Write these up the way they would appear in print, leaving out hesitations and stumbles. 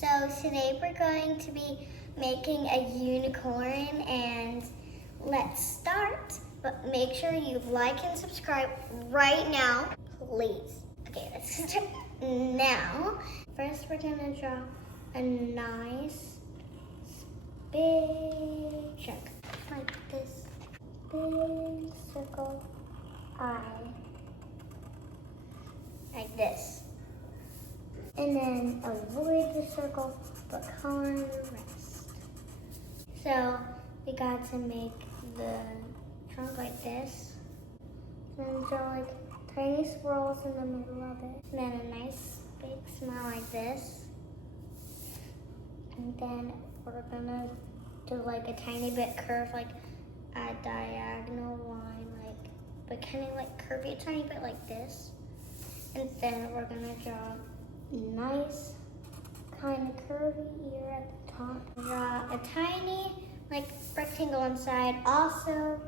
So today we're going to be making a unicorn, and let's start. But make sure you like and subscribe right now, please. Okay, let's start now. First we're gonna draw a nice big chunk, like this big circle eye, like this. And then avoid the circle, but color in the rest. So we got to make the trunk like this. And then draw like tiny swirls in the middle of it. And then a nice big smile like this. And then we're gonna do like a tiny bit curve, like a diagonal line, like, but kind of like curvy, a tiny bit like this. And then we're gonna draw nice kind of curvy ear at the top. Draw a tiny like rectangle inside, also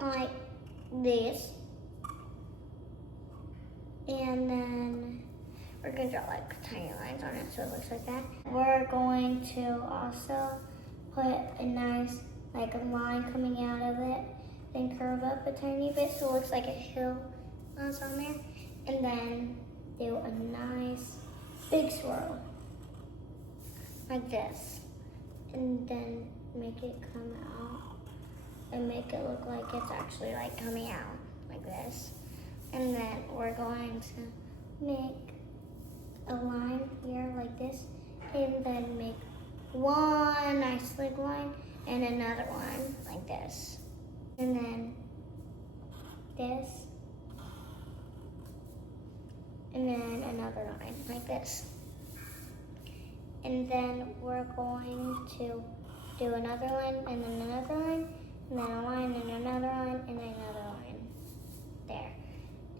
like this. And then we're gonna draw like tiny lines on it so it looks like that. We're going to also put a nice like a line coming out of it, then curve up a tiny bit so it looks like a hill on there. And then do a nice big swirl like this, and then make it come out and make it look like it's actually like coming out like this. And then we're going to make a line here like this, and then make one nice slig line and another one like this, and then this, and then another line like this. And then we're going to do another line and then another line, and then a line and another line and another line there.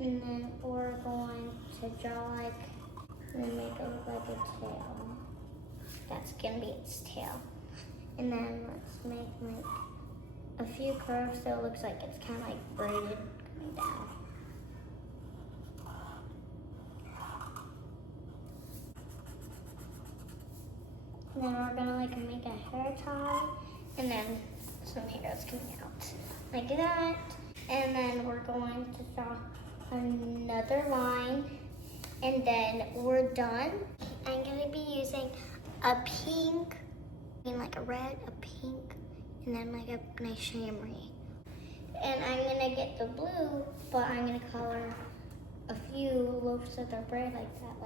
And then we're going to draw like, and make it look like a tail. That's gonna be its tail. And then let's make like a few curves so it looks like it's kind of like braided coming down. And then we're gonna like make a hair tie, and then some hairs coming out like that. And then we're going to draw another line, and then we're done. I'm gonna be using a pink, like a red, a pink, and then like a nice shimmery. And I'm gonna get the blue, but I'm gonna color a few loaves of the bread like that,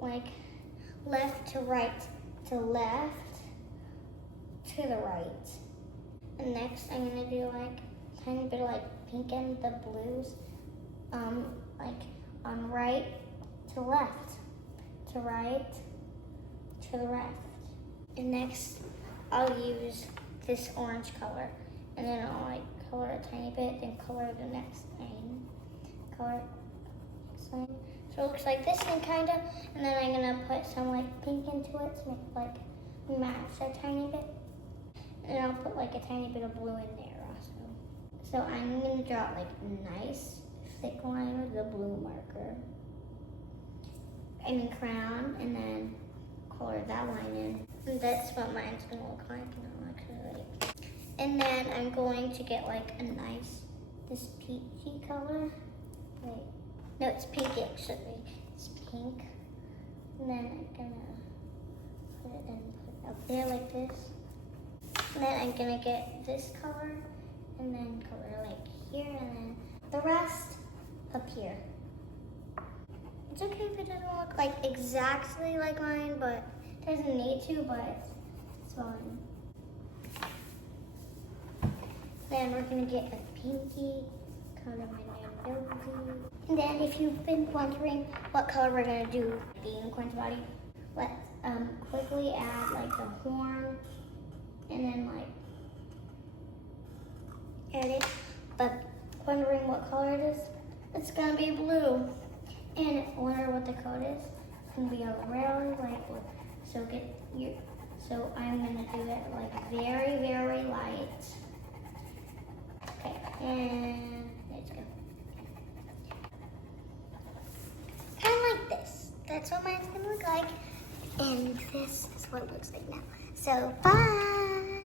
like left to right to left to the right. And next I'm gonna do like a tiny bit of like pink and the blues, like on right to left, to right to the left. And next I'll use this orange color, and then I'll like color a tiny bit, then color the next thing, color next thing. So it looks like this thing kinda, and then I'm gonna put some like pink into it to make it like match a tiny bit. And I'll put like a tiny bit of blue in there also. So I'm gonna draw like a nice thick line with the blue marker. And then crown, and then color that line in. And that's what mine's gonna look like, actually. And then I'm going to get like a nice, this peachy color. Wait. No, it's pink actually. It's pink. And then I'm gonna put it up there like this. And then I'm gonna get this color, and then color like here, and then the rest up here. It's okay if it doesn't look like exactly like mine, but it doesn't need to, but it's fine. Then we're gonna get a pinky, color my nose. And then if you've been wondering what color we're gonna do the unicorn's body, let's quickly add like the horn, and then like add it. But wondering what color it is? It's gonna be blue. And wonder what the color is? It's gonna be a really light blue. So so I'm gonna do it like very, very light. Okay, and let's go. Kind of like this. That's what mine's gonna look like. And this is what it looks like now. So, bye.